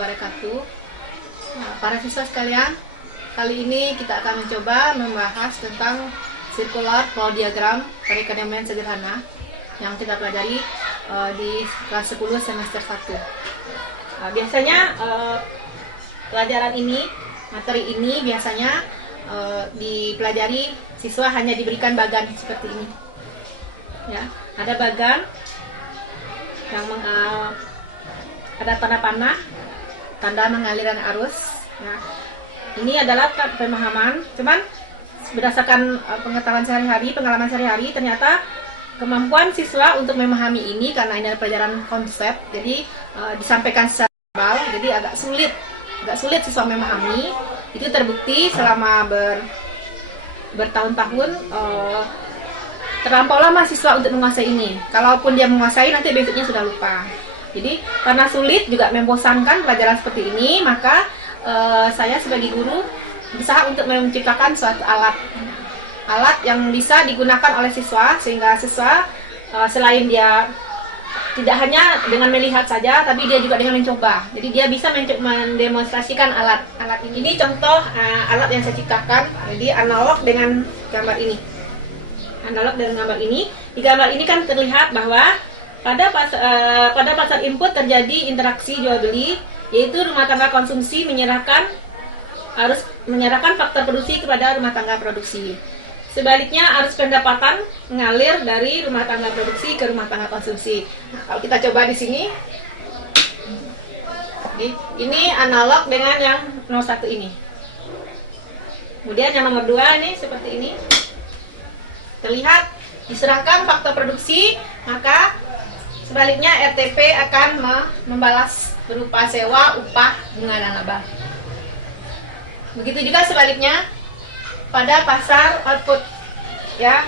wabarakatuh. Nah, para siswa sekalian, kali ini kita akan mencoba membahas tentang circular flow diagram perekonomian sederhana yang kita pelajari di kelas 10 semester 1. Biasanya pelajaran ini, materi ini biasanya dipelajari siswa hanya diberikan bagan seperti ini. Ya, ada bagan yang ada tanda panah, tanda mengaliran arus. Ya. Ini adalah pemahaman, cuman berdasarkan pengetahuan sehari-hari, pengalaman sehari-hari, ternyata kemampuan siswa untuk memahami ini karena ini adalah pelajaran konsep, jadi disampaikan secara verbal, jadi agak sulit siswa memahami. Itu terbukti selama bertahun-tahun terlampau lama siswa untuk menguasai ini. Kalaupun dia menguasai, nanti besoknya sudah lupa. Jadi karena sulit juga membosankan pelajaran seperti ini, maka saya sebagai guru berusaha untuk menciptakan suatu alat yang bisa digunakan oleh siswa, sehingga siswa selain dia tidak hanya dengan melihat saja, tapi dia juga dengan mencoba. Jadi dia bisa mendemonstrasikan alat ini. Ini contoh alat yang saya ciptakan. Jadi analog dengan gambar ini. Analog dengan gambar ini. Di gambar ini kan terlihat bahwa pada pasar input terjadi interaksi jual beli, yaitu rumah tangga konsumsi harus menyerahkan faktor produksi kepada rumah tangga produksi. Sebaliknya arus pendapatan mengalir dari rumah tangga produksi ke rumah tangga konsumsi. Nah, kalau kita coba di sini, ini analog dengan yang 01 ini. Kemudian yang nomor 2 ini seperti ini. Terlihat diserahkan faktor produksi, maka sebaliknya RTP akan membalas berupa sewa, upah, bunga dan laba. Begitu juga sebaliknya pada pasar output, ya.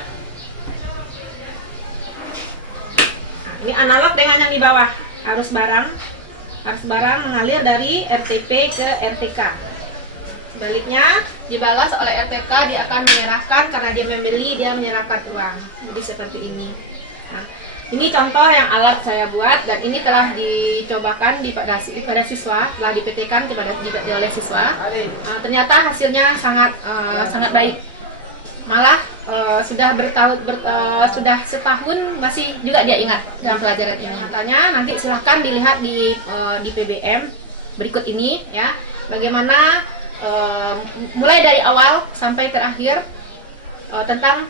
Nah, ini analog dengan yang di bawah. Arus barang mengalir dari RTP ke RTK. Sebaliknya dibalas oleh RTK, dia akan menyerahkan karena dia membeli, dia menyerahkan uang. Jadi seperti ini. Nah, ini contoh yang alat saya buat, dan ini telah dicobakan pada siswa, telah dipraktikkan oleh siswa. Ternyata hasilnya sangat baik. Malah sudah setahun masih juga dia ingat dalam pelajaran ini. Makanya nanti silahkan dilihat di PBM berikut ini, ya, bagaimana mulai dari awal sampai terakhir tentang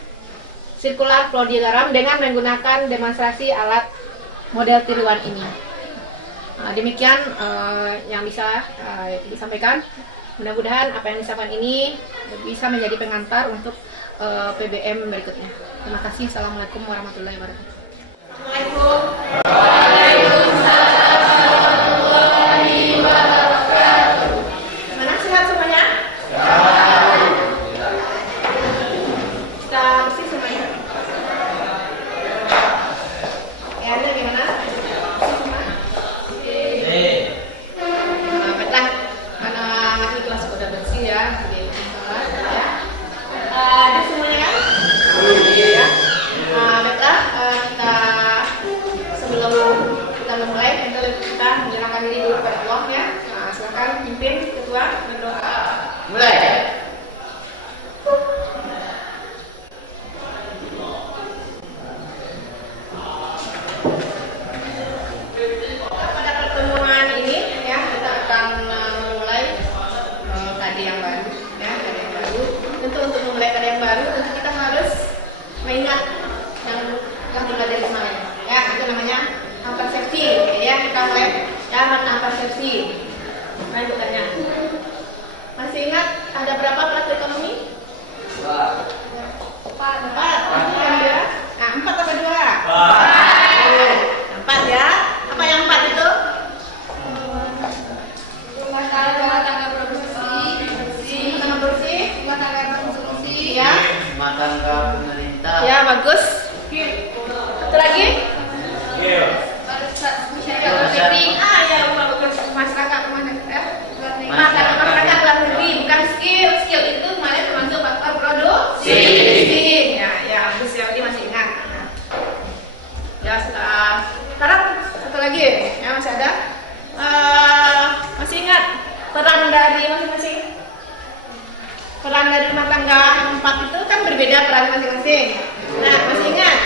circular flow diagram dengan menggunakan demonstrasi alat model tiruan ini. Demikian yang bisa disampaikan. Mudah-mudahan apa yang disampaikan ini bisa menjadi pengantar untuk PBM berikutnya. Terima kasih. Assalamualaikum warahmatullahi wabarakatuh. Assalamualaikum. Waalaikumsalam warahmatullahi wabarakatuh. Mana sehat semuanya? Diri dulu kepada Allah, ya. Nah, silakan pimpin ketua berdoa. Mulai. Pada pertemuan ini, ya, kita akan memulai KD yang baru, ya, KD yang baru. Tentu untuk memulai KD yang baru, tentu kita harus mengingat yang telah belajar kemarin, ya. Itu namanya persepsi, ya. Kita mulai. Zaman persepsi. Mari bertanya. Masih ingat ada berapa pelaku ekonomi? 4. 4. Ya. Nah, 4 apa 2? 4 ya. Apa yang 4 itu? Rumah tangga produksi, rumah tangga konsumsi, ya. Rumah tangga pemerintah. Ya, bagus. Satu lagi? Masyarakat luar negeri, bukan skill itu kemarin termasuk faktor produksi. Ya, bagus ya, ini masih ingat. peran dari masing-masing. Peran dari rumah tangga 4 itu kan berbeda peran masing-masing. Nah, masih ingat?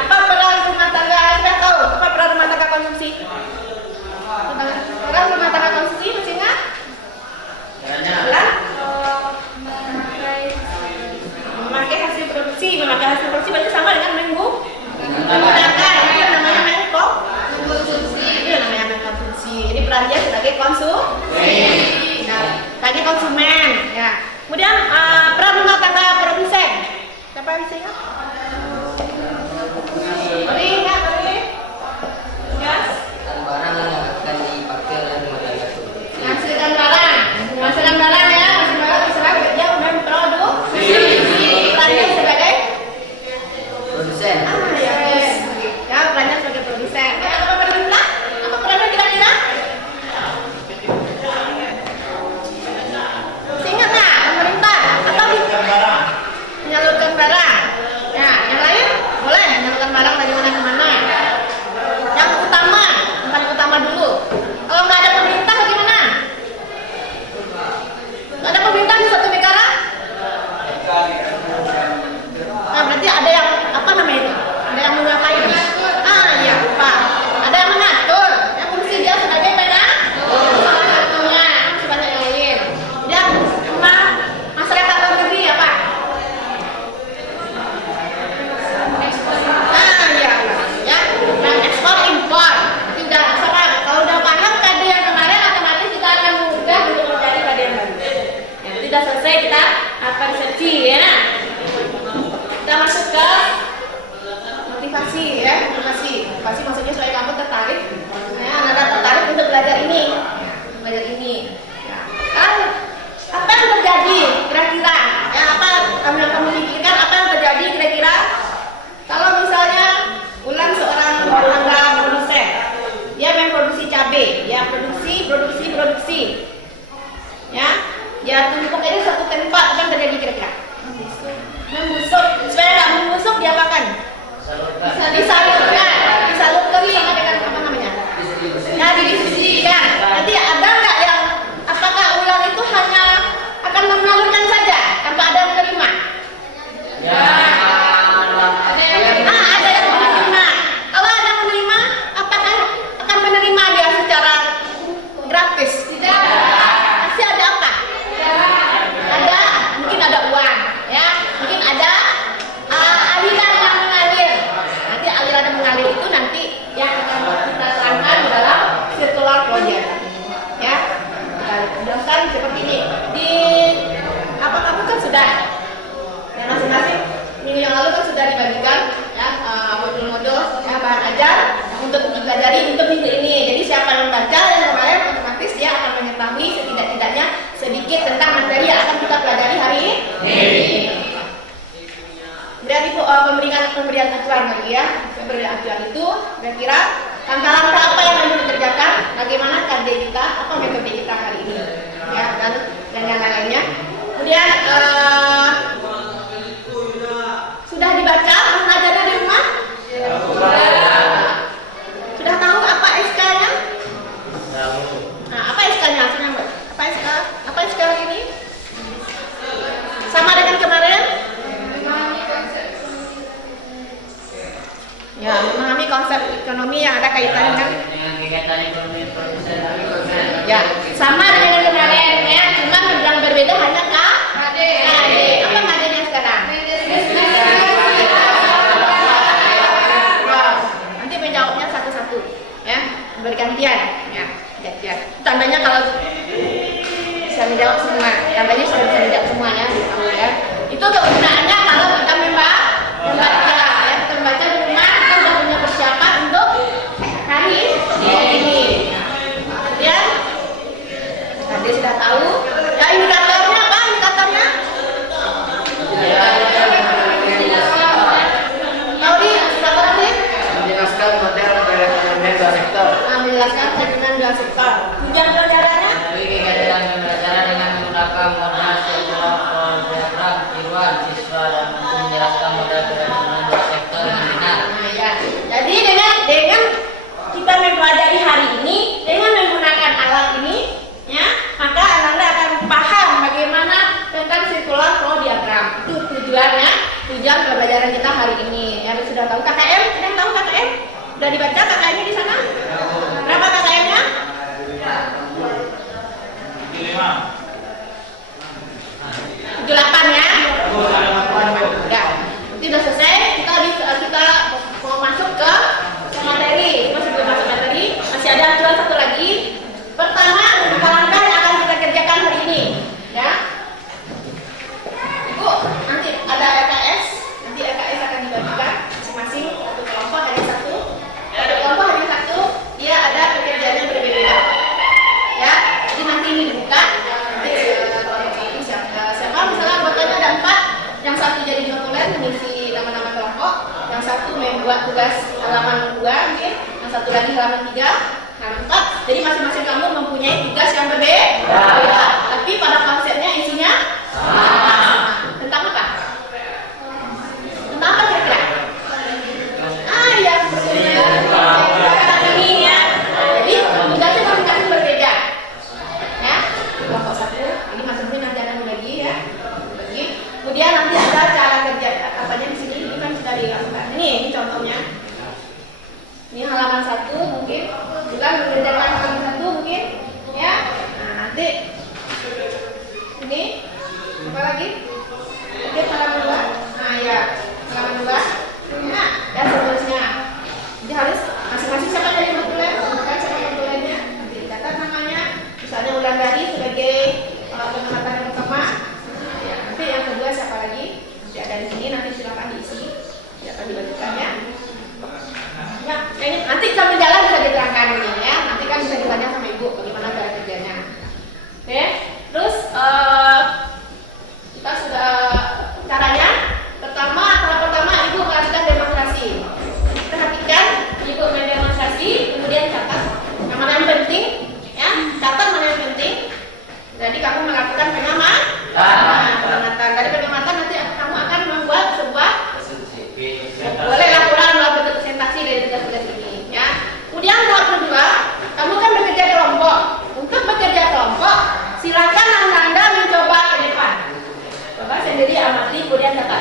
Apa peran rumah tangga? Anda tahu apa peran rumah tangga konsumsi? Peran rumah tangga konsumsi masih ingat? Peran memakai hasil produksi. Memakai hasil produksi berarti sama dengan menggunakan. Itu namanya mengkonsumsi. Itu namanya mengkonsumsi. Jadi peran dia sebagai konsumsi. Nah, tadi konsumen. Ya. Kemudian peran rumah tangga produsen. Siapa yang bisa ingat? Mari ingat, mari. Yes. Barang yang akan dipakai oleh rumah tangga. Menghasilkan barang ya, menghasilkan barang terserah dia memproduksi. Perannya sebagai Produsen. yes. Ya, perannya sebagai produsen. Ya, apa perannya? Apa perannya kira-kira? Ingat nggak? Pemerintah atau menyalurkan barang. Ya, yang lain boleh menyalurkan barang dari mana ke mana. Yang paling utama dulu. Kalau nggak ada pemerintah bagaimana? Nggak ada pemerintah di suatu negara? Nah, berarti ada yang apa namanya itu? Ada yang mengapain? Ya, lupa. Ada yang mengatur. Yang fungsi dia sebagai pengaturnya. Masih banyak yang lain. Dia sama masyarakat luar negeri apa? Ya. Dan ekspor impor. Nanti udah sekarang. Kalau udah paham tadi yang kemarin, otomatis kita akan mudah untuk mencari tadi yang baru. Ya, sudah selesai kita akan searchi ya. Kita masuk ke motivasi ya. Motivasi maksudnya supaya kamu tertarik. Nah, Anda tertarik untuk belajar ini. Ya. Apa yang terjadi kira-kira? Ya, apa kamu pikirkan apa yang terjadi kira-kira? Kalau misalnya Ulan seorang rumah tangga produsen, dia memproduksi cabai, ya produksi. Ya, dia tumpuk aja satu tempat, apa yang terjadi kira-kira? Membusuk. Supaya nggak membusuk diapakan? Disalurkan dengan apa namanya? Ya, didistribusikan. Nanti ada nggak yang apakah ulang itu hanya akan mengalurkan saja tanpa ada yang menerima? Ya. Ada yang menerima. Kalau ada yang menerima, apakah akan menerima dia secara gratis? Tidak. Pasti ada apa? Ada, mungkin ada uang, ya. Mungkin ada aliran yang mengalir. Nanti aliran yang mengalir itu nanti yang akan kita terangkan di dalam circular project. Ya. Kita jelaskan seperti ini. Di apa kan sudah. Dan masing-masing minggu yang lalu kan sudah dibagikan ya modul-modul ya, bahan ajar untuk dipelajari untuk minggu ini. Jadi siapa yang membaca yang kemarin otomatis dia akan mengetahui setidak-tidaknya sedikit tentang materi yang akan kita pelajari hari ini. Dari pemberian acuan lagi ya. Pemberian acuan itu kira-kira langkah-langkah apa yang harus dikerjakan, bagaimana KD kita, apa metode kita hari ini, ya dan yang lainnya. Kemudian sudah dibaca ajarnya di rumah? Sudah tahu apa SK-nya? Nah, apa SK-nya? Apa SK ini? Sama dengan kemarin? Ya, memahami konsep ekonomi yang ada kaitan dengan kegiatan ekonomi produsen. Ya, sama dengan yang kemarin ya, cuma yang berbeda hanya KD. Apa KD-nya sekarang? Nanti menjawabnya satu-satu ya, bergantian ya. Tandanya kalau bisa menjawab semua, tandanya sudah bisa menjawab semua ya. Itu kegunaannya kalau kita membaca ya, kita membaca di rumah, kita sudah punya persiapan untuk hari ini. Kemudian tadi sudah tahu ya indikatornya apa? Indikatornya tahu di indikator ini Menjelaskan model perekonomian dua sektor. menjelaskan perekonomian dua sektor. Tujuan pelajarannya Kegiatan pembelajaran dengan menggunakan model struktural program tiruan siswa dan untuk menjelaskan model perekonomian dua sektor dengan benar. Nah, ya. Jadi dengan kita mempelajari hari ini dengan menggunakan alat ini, ya, maka silakan Anda mencoba ke depan. Coba sendiri amati kemudian dapat.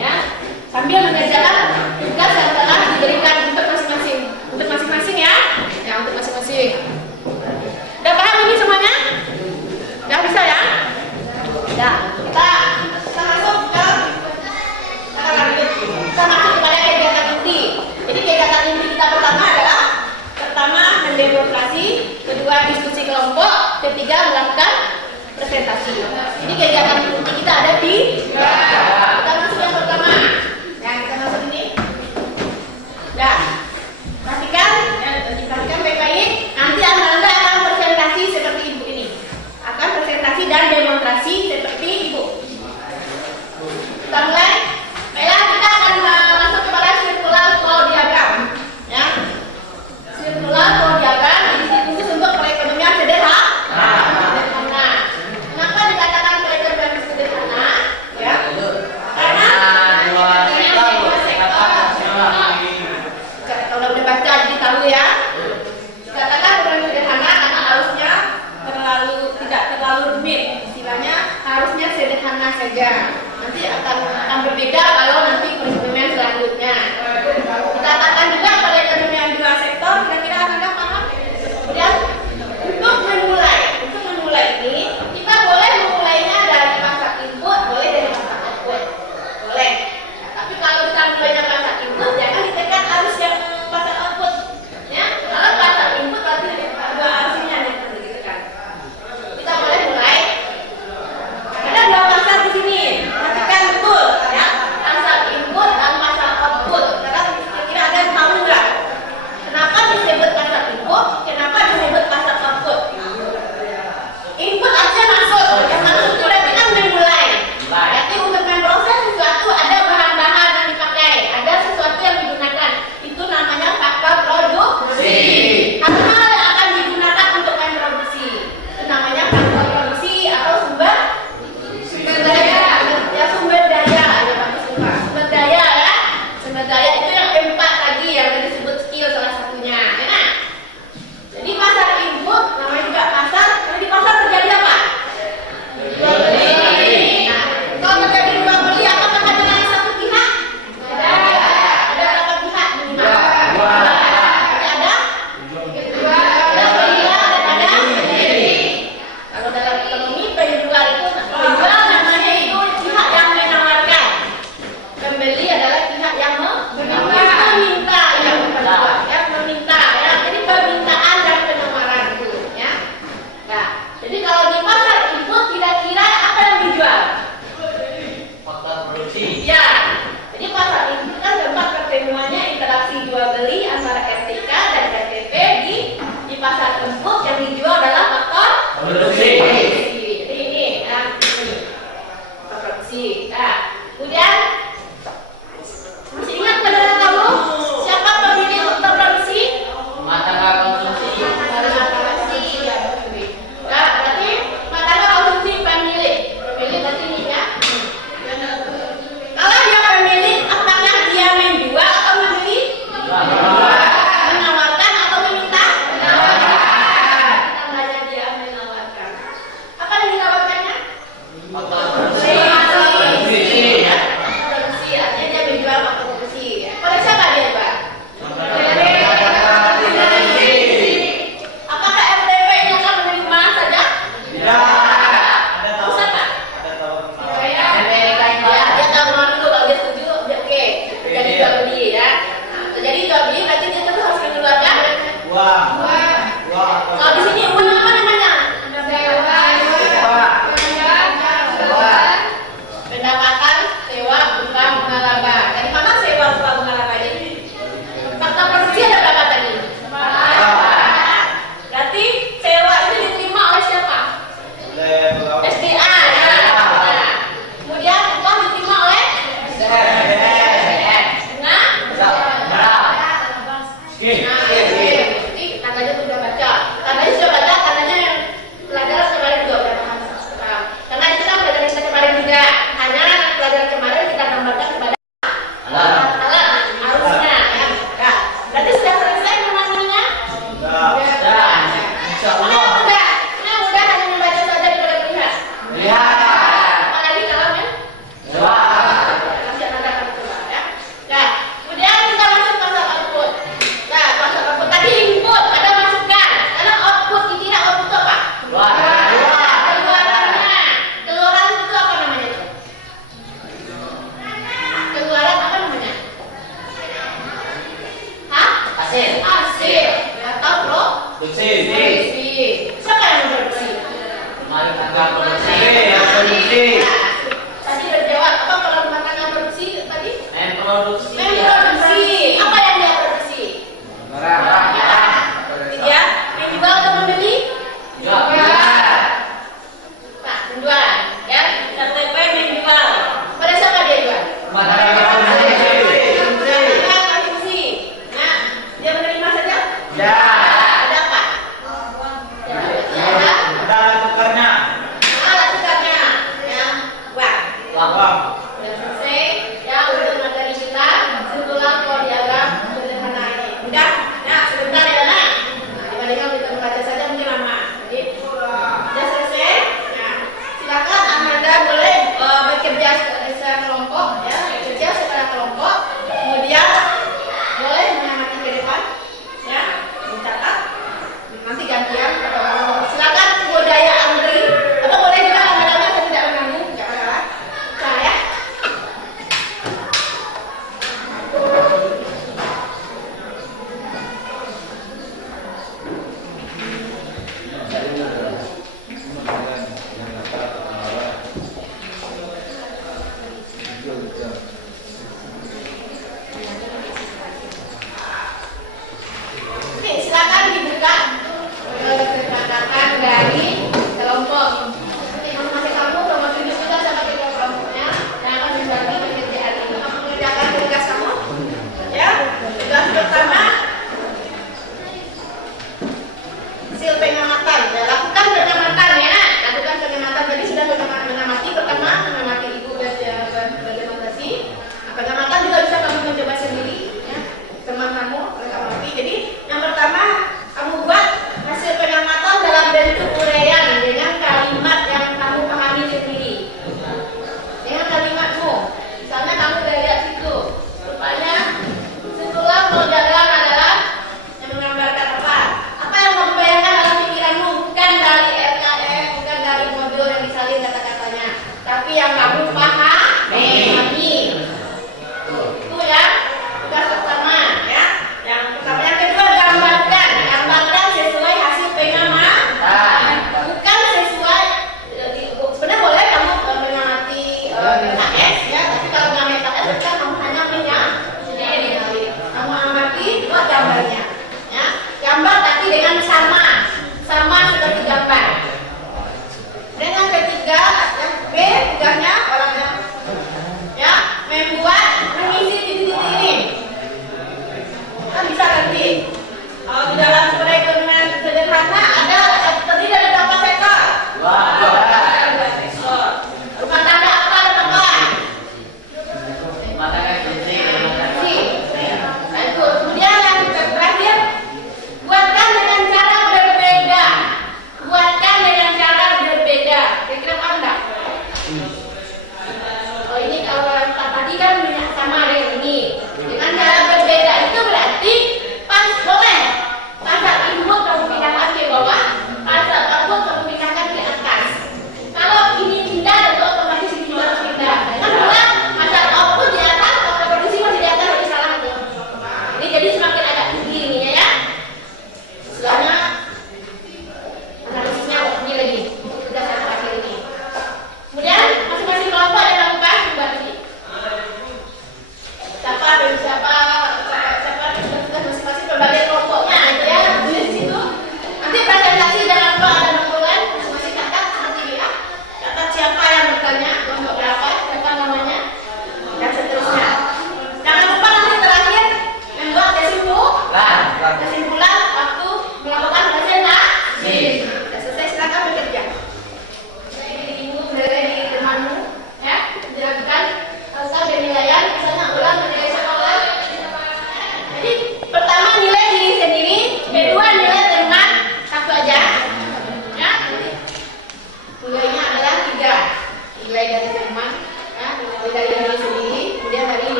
Ya, sambil mengerjakan tugas yang telah diberikan untuk masing-masing. Untuk masing-masing ya. Ya, untuk masing-masing. Udah paham ini semuanya? Udah bisa ya? Ya, kita masuk ke kita masuk kepada kegiatan inti. Jadi kegiatan inti kita pertama adalah mendemonstrasi, kedua diskusi kelompok, ketiga melakukan presentasi. Jadi kegiatan inti kita ada di kita masuk yang pertama. Nah, kita masuk ini. Nah, perhatikan baik-baik. Nanti Anda akan presentasi seperti ibu ini. Akan presentasi dan demonstrasi seperti ibu. Kita mulai. Baiklah, kita akan masuk kepada circular flow diagram. Ya. Circular flow diagram ini untuk perekonomian sederhana. Kenapa dikatakan perekonomian sederhana? Ya. Karena kalau udah baca jadi tahu ya. Dikatakan perekonomian sederhana karena harusnya tidak terlalu rumit. Istilahnya harusnya sederhana saja. Nanti akan berbeda kalau nanti perekonomian selanjutnya. Dikatakan juga perekonomian dua sektor, kira-kira Anda paham? Kemudian untuk memulai ini kita boleh memulainya dari masa input, boleh dari masa output, boleh. Tapi kalau kita mulainya masa input, jangan ditekan arus yang masa output. Ya, kalau masa input berarti dua arusnya yang ditekan. Kita boleh mulai. Ada dua pasar di sini. Perhatikan betul, ya.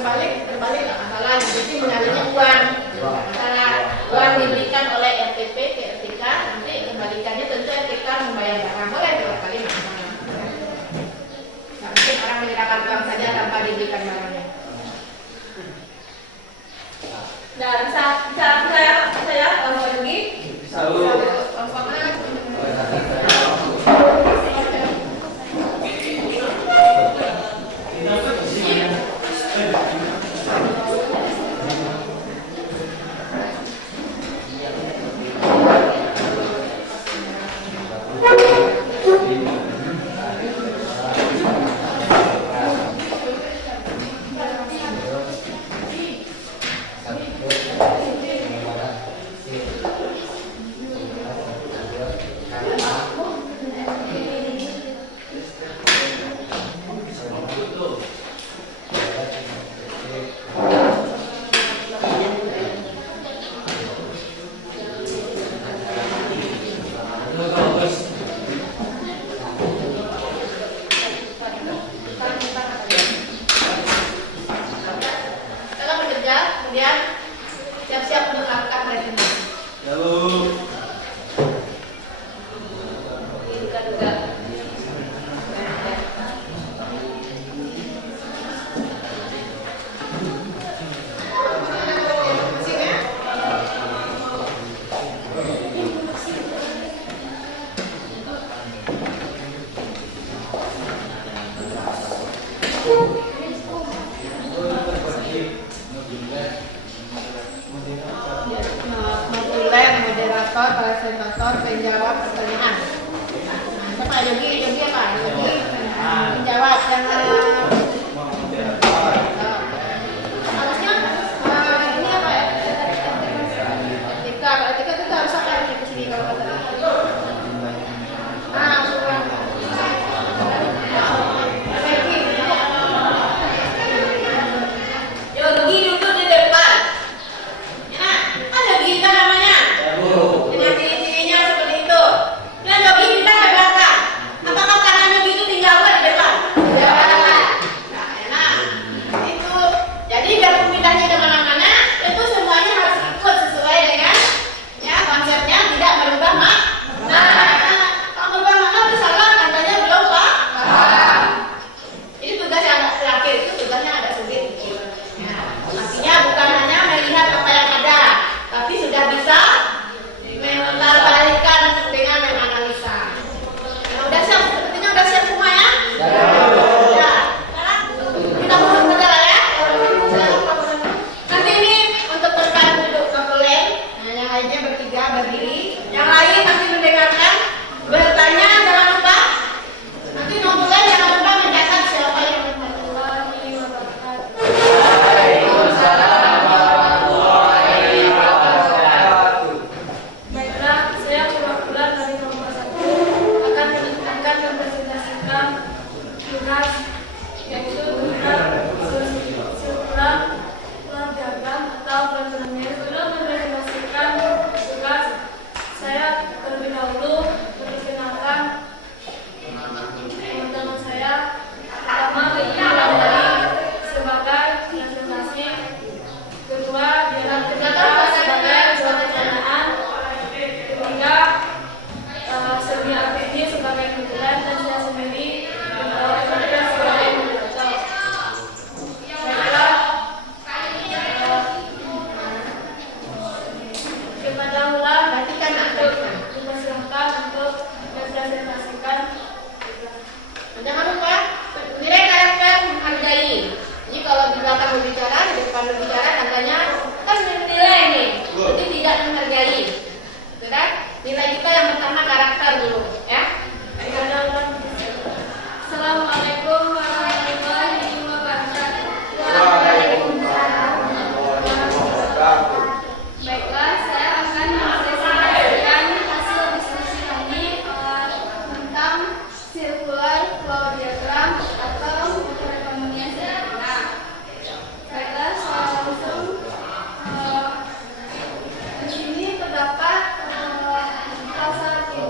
berbalik nggak masalah. Jadi mengalirnya uang. Masalah uang diberikan oleh RTP ke RTK, nanti kembalikannya tentu RTK membayar barang. Boleh dua kali nggak masalah. Nggak mungkin orang menyerahkan uang saja tanpa diberikan barangnya. Nah, bisa ya kalau lagi. Moderator, presentator, penjawab pertanyaan. Siapa Yogi apa? Yogi menjawab yang harusnya ini apa ya? Etika itu harus apa yang di sini kalau kata? Yogi duduk di depan. Ya, ada kita namanya. Dengan ciri-cirinya seperti itu. Dan Yogi kita ke belakang. Apakah karena Yogi itu tinggal di depan? Ya. Nah, enak. Itu. Jadi biar pemindahnya kemana-mana, itu semuanya harus ikut sesuai dengan ya konsepnya, tidak merubah makna. Kalau merubah makna bersalah, katanya belum Pak. Ini tugas yang terakhir itu tugasnya agak sulit. Ya. Artinya bukan hanya melihat apa yang ada, tapi sudah bisa menerbalikan dengan menganalisa. Nah, udah siap, sepertinya udah siap semua ya? Ya. Sekarang kita mulai saja ya. Nanti ini untuk berkat duduk populer. Nah, yang lainnya bertiga berdiri. Yang lain nanti mendengarkan, bertanya jangan lupa. Nanti populer jangan lupa mencatat siapa yang Baiklah, saya perwakilan dari nomor 1 akan mempresentasikan tugas yaitu tentang sirkular diagram atau planner. Sebelum mempresentasikan tugas, saya terlebih dahulu memperkenalkan teman-teman saya. Pertama, kebetulan dari sebagai presentasi, kedua diagram ketiga sebagai pertanyaan, ketiga semi aktifnya sebagai kebetulan, dan saya sendiri sebagai moderator. Baiklah, kepada ulang dipersilakan untuk mempresentasikan. Jangan lupa nilai karakter menghargai. Jadi kalau di belakang berbicara, di depan berbicara, tandanya kan nilai nih. Jadi tidak menghargai. Sudah? Nilai kita yang pertama karakter dulu, ya. Kepada ulang. Assalamualaikum warahmatullahi wabarakatuh. Baiklah, saya akan mempresentasikan hasil diskusi kami tentang circular flow diagram atau perekonomian sederhana. Baiklah, saya langsung di sini terdapat salah satu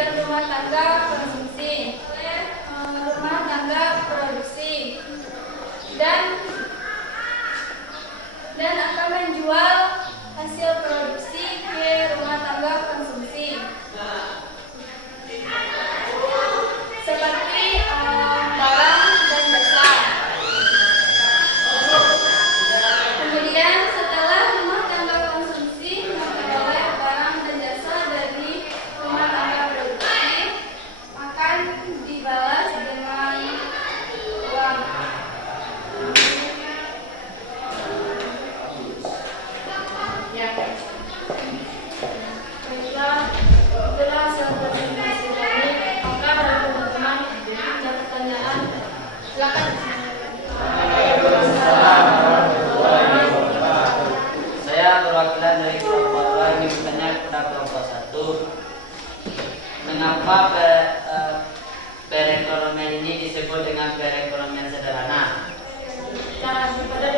dan rumah tangga konsumsi, rumah tangga produksi, dan akan menjual hasil produksi ke rumah tangga konsumsi. Seperti barang dan jasa. Kemudian setelah rumah tangga konsumsi memperoleh barang dan jasa dari rumah tangga produksi, akan dibalas dengan uang. Ya. Baiklah, itulah hasil presentasi kami. Apakah ada teman-teman yang punya pertanyaan? Silakan. Saya perwakilan dari kelompok 2 ingin bertanya kepada kelompok 1. Mengapa perekonomian ini disebut dengan perekonomian sederhana? Daripada